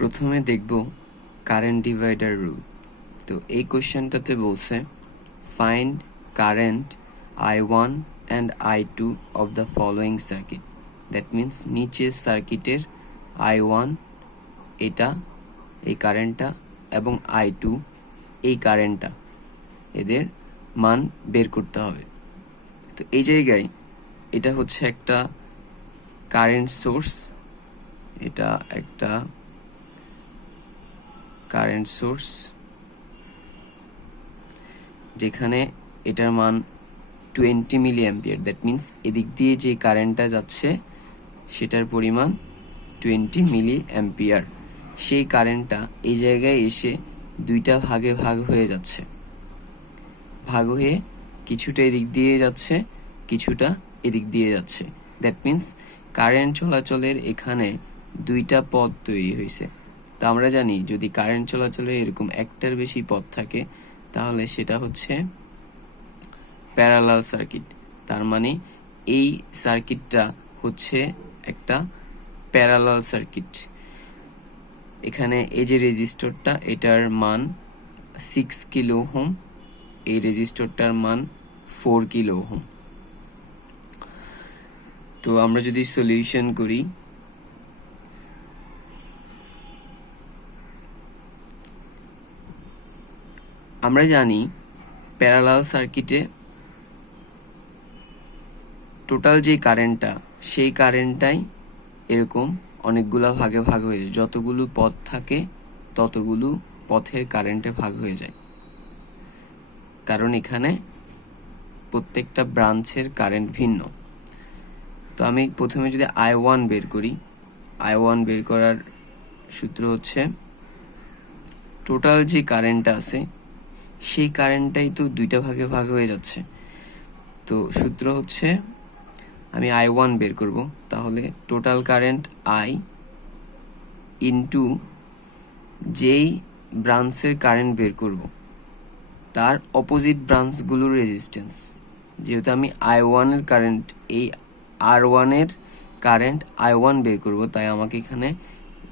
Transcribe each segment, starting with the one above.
প্রথমে দেখব current divider rule. তো এই কোশ্চেনটাতে বলছে find current I1 and I2 of the following circuit. That means নিচের সার্কিটের I1 এটা এই কারেন্টটা এবং I2 এই কারেন্টটা, এদের মান বের করতে হবে। তো এই জায়গায় এটা হচ্ছে একটা কারেন্ট সোর্স, এটা একটা কারেন্ট সোর্স যেখানে এটার মান 20 মিলি অ্যাম্পিয়ার। দ্যাট মিন্স এদিক দিয়ে যে কারেন্টটা যাচ্ছে সেটার পরিমাণ 20 মিলি অ্যাম্পিয়ার। সেই কারেন্টটা এই জায়গায় এসে দুইটা ভাগে ভাগ হয়ে যাচ্ছে, ভাগ হয়ে কিছুটা এদিক দিয়ে যাচ্ছে, কিছুটা এদিক দিয়ে যাচ্ছে। দ্যাট মিন্স কারেন্ট চলাচলের এখানে দুইটা পথ তৈরি হয়েছে। তো আমরা জানি যদি কারেন্ট চলাচলের এরকম একটার বেশি পথ থাকে তাহলে সেটা হচ্ছে প্যারালাল সার্কিট। তার মানে এই সার্কিটটা হচ্ছে একটা প্যারালাল সার্কিট। এখানে এই যে রেজিস্টরটা, এটার মান 6 কিলো ওহম, এই রেজিস্টরটার মান 4 কিলো ওহম। তো আমরা যদি সলিউশন করি, আমরা জানি প্যারালাল সার্কিটে টোটাল যে কারেন্টটা, সেই কারেন্টটাই এরকম অনেকগুলো ভাগে ভাগ হয়ে যায়। যতগুলো পথ থাকে ততগুলো পথের কারেন্টে ভাগ হয়ে যায়, কারণ এখানে প্রত্যেকটা ব্রাঞ্চের কারেন্ট ভিন্ন। তো আমি প্রথমে যদি I1 বের করি, I1 বের করার সূত্র হচ্ছে টোটাল যে কারেন্টটা আছে সেই কারেন্টটাই তো দুইটা ভাগে ভাগ হয়ে যাচ্ছে। তো সূত্র হচ্ছে আমি I1 বের করব, তাহলে টোটাল কারেন্ট I ইন্টু যেই ব্রাঞ্চের কারেন্ট বের করব তার অপোজিট ব্রাঞ্চগুলোর রেজিস্ট্যান্স। যেহেতু আমি I1 এর কারেন্ট, এই R1 এর কারেন্ট I1 বের করব, তাই আমাকে এখানে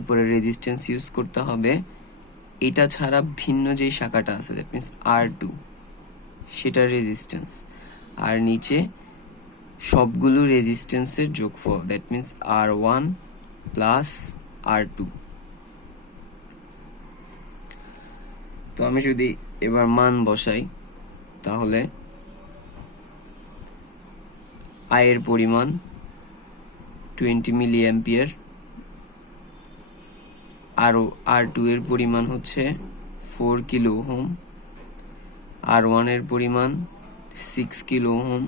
উপরে রেজিস্ট্যান্স ইউজ করতে হবে এটা ছাড়া ভিন্ন যে শাখাটা আছে, দ্যাট মিন্স R2, সেটার রেজিস্ট্যান্স। আর নিচে সবগুলো রেজিস্ট্যান্সের যোগফল, that means R1 plus R2। তো আমি যদি এবার মান বসাই, তাহলে I এর পরিমাণ 20 মিলি অ্যাম্পিয়ার, আরও R2 এর পরিমাণ হচ্ছে 4 কিলো ওহম, R1 এর পরিমাণ 6 কিলো ওহম,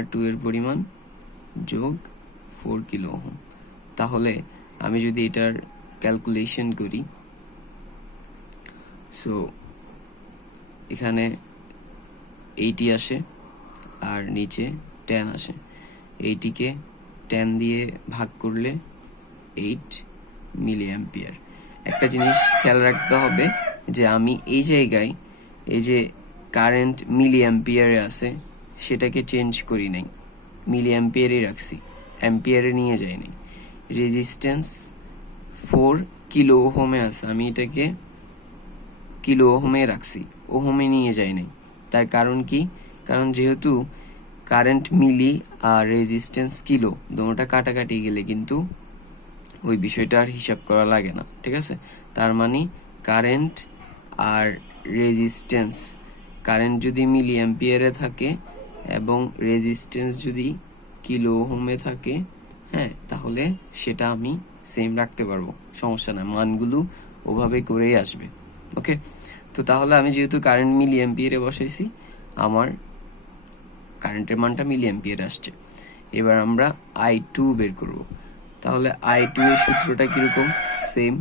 R2 এর পরিমাণ যোগ 4 কিলো ওহম। তাহলে আমি যদি এটার ক্যালকুলেশন করি, সো এখানে 80 আসে আর নিচে 10 আসে। 80কে 10 দিয়ে ভাগ করলে 8 মিলি অ্যাম্পিয়ার। একটা জিনিস খেয়াল রাখতে হবে যে আমি এই জায়গায় এই যে কারেন্ট মিলি অ্যাম্পিয়ারে আছে সেটাকে চেঞ্জ করি নাই, মিলি অ্যাম্পিয়ারে রাখছি, অ্যাম্পিয়ারে নিয়ে যাই নাই। রেজিস্ট্যান্স 4 কিলো ওহমে আছে, আমি এটাকে কিলো ওহমে রাখছি, ওহমে নিয়ে যাই নাই। তার কারণ কি? কারণ যেহেতু কারেন্ট মিলি আর রেজিস্ট্যান্স কিলো, দুটোটা কাটাকাটি গেলে কিন্তু ওই বিষয়টা আর হিসাব করা লাগে না, ঠিক আছে? তার মানে কারেন্ট আর রেজিস্ট্যান্স, কারেন্ট যদি মিলি অ্যাম্পিয়ারে থাকে এবং রেজিস্ট্যান্স যদি কিলো ওহমে থাকে, হ্যাঁ, তাহলে সেটা আমি সেম রাখতে পারবো, সমস্যা না, মানগুলো ওভাবে করেই আসবে। ওকে, তো তাহলে আমি যেহেতু কারেন্ট মিলি অ্যাম্পিয়ারে বসাইছি, আমার কারেন্টের মানটা মিলি অ্যাম্পিয়ারে আসছে। এবার আমরা I2 বের করব। তাহলে I2 এর সূত্রটা কিরকম? Same,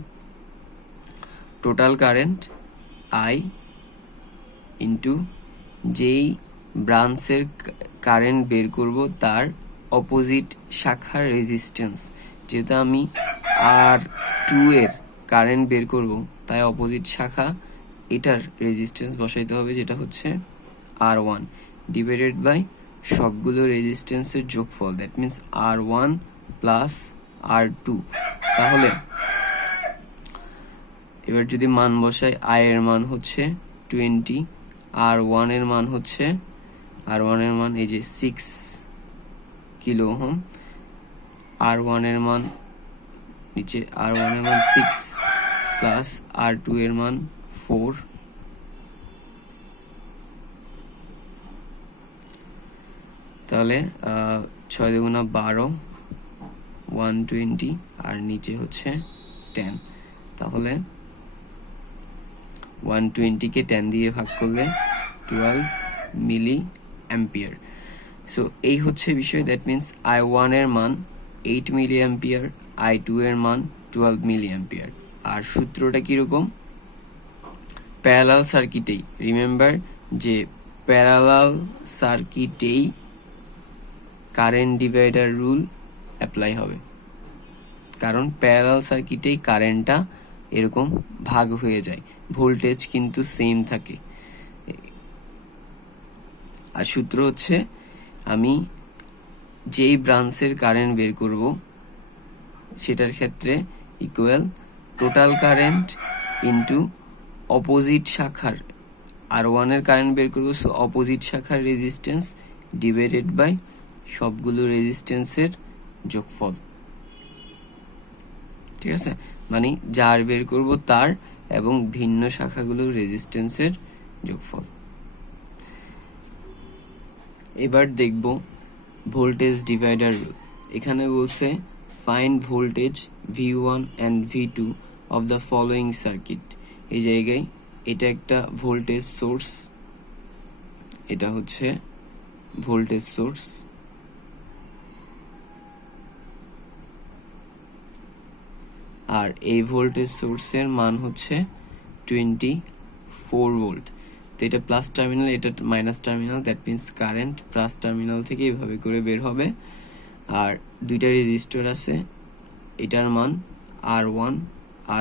total current I into যেই ব্রাঞ্চের কারেন্ট বের করব তার অপোজিট শাখার রেজিস্ট্যান্স। যেহেতু আমি R2 এর কারেন্ট বের করব, তাই অপোজিট শাখা এটার রেজিস্ট্যান্স বসাইতে হবে, যেটা হচ্ছে R1 ডিভাইডেড বাই সবগুলো রেজিস্ট্যান্সের যোগফল, that means R1 plus R2। তাহলে এবার যদি মান বসাই, আই এর মান হচ্ছে 20, আর ওয়ান এর মান হচ্ছে, আর ওয়ান এর মান এই যে 6 কিলো ওহম, আর ওয়ান এর মান নিচে, আর ওয়ান এর মান 6 প্লাস আর টু এর মান 4, তাহলে 6 দুগুণা 12, 120, আর নিচে হচ্ছে 10। তাহলে 120 কে 10 দিয়ে ভাগ করলে 12 মিলি অ্যাম্পিয়ার। সো এই হচ্ছে বিষয়। দ্যাট মিনস I1 এর মান 8 মিলি অ্যাম্পিয়ার, I2 এর মান 12 মিলি অ্যাম্পিয়ার। আর সূত্রটা কিরকম? প্যারালাল সার্কিটেই, রিমেম্বার যে প্যারালাল সার্কিটেই কারেন্ট ডিভাইডার রুল অ্যাপ্লাই হবে, কারণ প্যারালাল সার্কিটেই কারেন্টটা এরকম ভাগ হয়ে যায়, ভোল্টেজ কিন্তু সেম থাকে। আর সূত্র হচ্ছে, আমি যেই ব্রাঞ্চের কারেন্ট বের করব সেটার ক্ষেত্রে equal total current into opposite শাখার, আর ওয়ানের কারেন্ট বের করবো, সো অপোজিট শাখার রেজিস্ট্যান্স ডিভাইডেড বাই সবগুলো রেজিস্ট্যান্সের যোগফল। ঠিক আছে, মানে যার বের করব তার এবং ভিন্ন শাখাগুলোর রেজিস্ট্যান্সের যোগফল। এবার দেখব ভোল্টেজ ডিভাইডার রুল। এখানে বলছে find voltage V1 and V2 of the following circuit. এই জায়গায় এটা একটা ভোল্টেজ সোর্স, এটা হচ্ছে ভোল্টেজ সোর্স, আর এই ভোল্টেজ সোর্সের মান হচ্ছে 24 ভোল্ট। তো এটা প্লাস টার্মিনাল, এটা minus terminal, that means current plus terminal থেকে এইভাবে করে বের হবে। আর দুইটা রেজিস্টর আছে, এটার মান R1,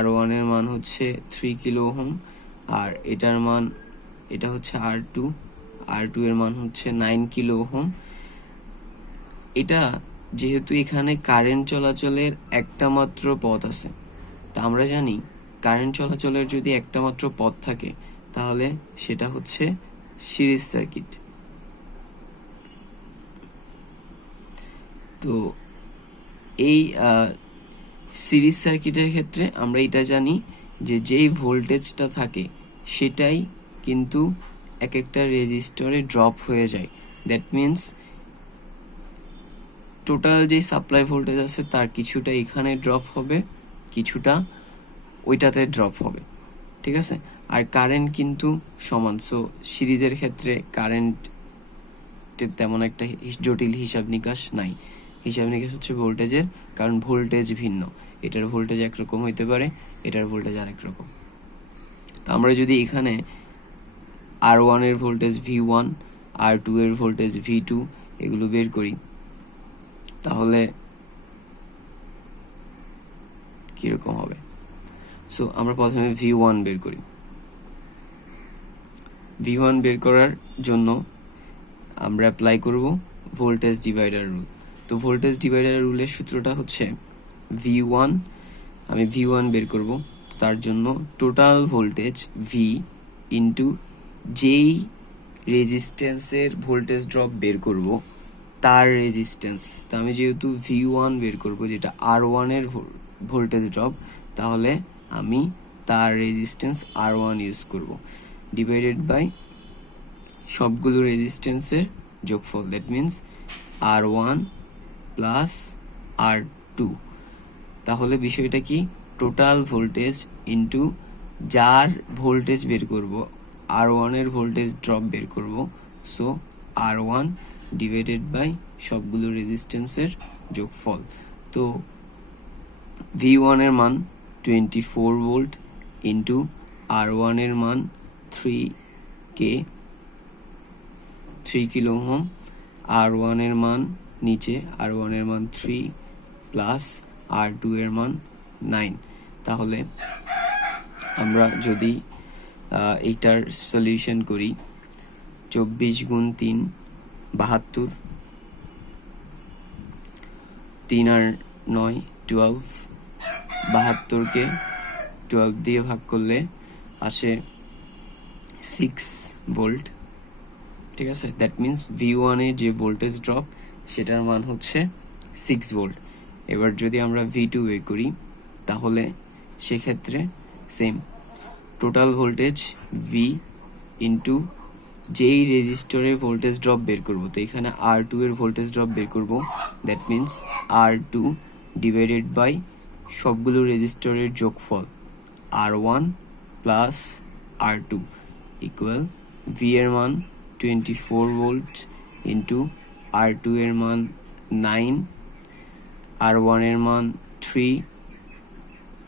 R1 এর মান হচ্ছে 3 কিলো ওহম, আর এটার মান, এটা হচ্ছে R2, R2 এর মান হচ্ছে 9 কিলো ওহম। এটা যেহেতু এখানে কারেন্ট চলাচলের একটা মাত্র পথ আছে, তা আমরা জানি কারেন্ট চলাচলের যদি একটা মাত্র পথ থাকে তাহলে সেটা হচ্ছে সিরিজ সার্কিট। তো এই সিরিজ সার্কিটের ক্ষেত্রে আমরা এটা জানি যে যেই ভোল্টেজটা থাকে সেটাই কিন্তু এক একটা রেজিস্টরে ড্রপ হয়ে যায়। দ্যাট মিনস টোটাল যে সাপ্লাই ভোল্টেজ আছে তার কিছুটা এখানে ড্রপ হবে, কিছুটা ওইটাতে ড্রপ হবে। ঠিক আছে, আর কারেন্ট কিন্তু সমান। সো সিরিজের ক্ষেত্রে কারেন্টের তেমন একটা জটিল হিসাব নিকাশ নাই। হিসাব নিকাশ হচ্ছে ভোল্টেজের, কারণ ভোল্টেজ ভিন্ন, এটার ভোল্টেজ একরকম হইতে পারে, এটার ভোল্টেজ আরেক রকম। তো আমরা যদি এখানে R1 এর ভোল্টেজ V1, R2 এর ভোল্টেজ V2 এগুলো বের করি, তাহলে কিরকম হবে? সো আমরা প্রথমে V1 বের করি। V1 বের করার জন্য আমরা অ্যাপ্লাই করব ভোল্টেজ ডিভাইডার রুল। তো ভোল্টেজ ডিভাইডার রুলের সূত্রটা হচ্ছে V1, আমি V1 বের করব, তার জন্য টোটাল ভোল্টেজ V ইন্টু যেই রেজিস্ট্যান্সের ভোল্টেজ ড্রপ বের করব তার রেজিস্ট্যান্স। তো আমি যেহেতু V1 বের করব যেটা R1 এর ভোল্টেজ ড্রপ, তাহলে আমি তার রেজিস্ট্যান্স R1 ইউজ করব, ডিভাইডেড বাই সবগুলো রেজিস্ট্যান্সের যোগফল। That means R1 plus R2। তাহলে বিষয়টা কি? টোটাল ভোল্টেজ ইন্টু যার ভোল্টেজ বের করব, R1 এর ভোল্টেজ ড্রপ বের করব, সো R1 ডিভাইডেড বাই সবগুলো রেজিস্ট্যান্সের যোগফল। তো V1 এর মান 24 ভোল্ট ইন্টু R1 এর মান 3 কিলো ওহম, R1 এর মান নিচে, R1 এর মান 3 প্লাস R2 এর মান 9। তাহলে আমরা যদি এইটার সলিউশন করি, 24 গুণ 3 72, 3 আর 9 12, 72কে 12 দিয়ে ভাগ করলে আসে 6 ভোল্ট, ঠিক আছে। দ্যাট মিনস V1 এ যে ভোল্টেজ ড্রপ সেটার মান হচ্ছে 6 ভোল্ট। এবার যদি আমরা V2 বের করি তাহলে সেক্ষেত্রে same total voltage V into যেই রেজিস্টরের ভোল্টেজ ড্রপ বের করব, তো এখানে R2 এর ভোল্টেজ ড্রপ বের করব, that means R2 divided by সবগুলো রেজিস্টরের যোগফল R1 plus R2 equal V এর মান 24 ভোল্ট ইন্টু R2 এর মান 9, R1 এর মান 3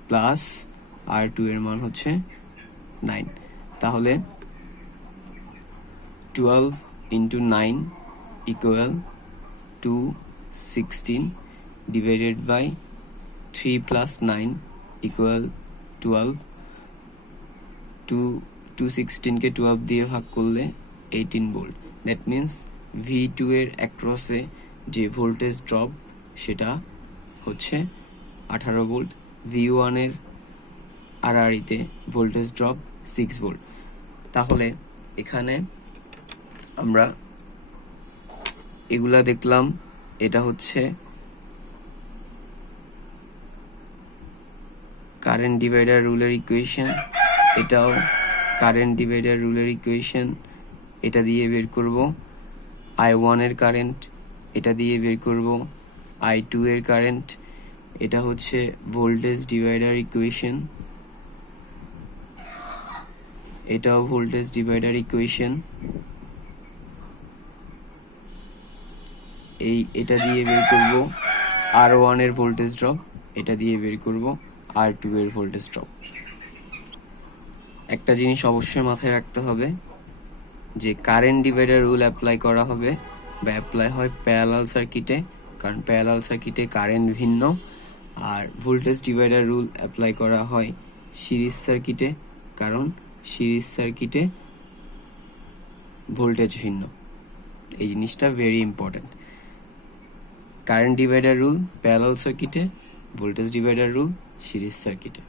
প্লাস R2 এর মান হচ্ছে 9। তাহলে 12 into 9 equal 216 divided by 3 plus 9 equal 12। 216 কে 12 দিয়ে ভাগ করলে 18 ভোল্ট। দ্যাট মিনস V2 এর অ্যাক্রসে যে ভোল্টেজ ড্রপ সেটা হচ্ছে 18 ভোল্ট। V1 এর আড়াআড়িতে ভোল্টেজ ড্রপ 6 ভোল্ট। তাহলে এখানে আমরা এগুলা দেখলাম, এটা হচ্ছে কারেন্ট ডিভাইডার রুলের ইকুয়েশন, এটাও কারেন্ট ডিভাইডার রুলের ইকুয়েশন। এটা দিয়ে বের করব I1 এর কারেন্ট, এটা দিয়ে বের করব I2 এর কারেন্ট। এটা হচ্ছে ভোল্টেজ ডিভাইডার ইকুয়েশন, এটাও ভোল্টেজ ডিভাইডার ইকুয়েশন। এটা দিয়ে বের করব R1 এর ভোল্টেজ ড্রপ, এটা দিয়ে বের করব R2 এর ভোল্টেজ ড্রপ। একটা জিনিস অবশ্যই মাথায় রাখতে হবে যে কারেন্ট ডিভাইডার রুল অ্যাপ্লাই করা হবে বা অ্যাপ্লাই হয় প্যারালাল সার্কিটে, কারণ প্যারালাল সার্কিটে কারেন্ট ভিন্ন, আর ভোল্টেজ ডিভাইডার রুল অ্যাপ্লাই করা হয় সিরিজ সার্কিটে, কারণ সিরিজ সার্কিটে ভোল্টেজ ভিন্ন। এই জিনিসটা very important. Current divider rule parallel সার্কিটে, ভোল্টেজ ডিভাইডার রুল সিরিজ সার্কিটে।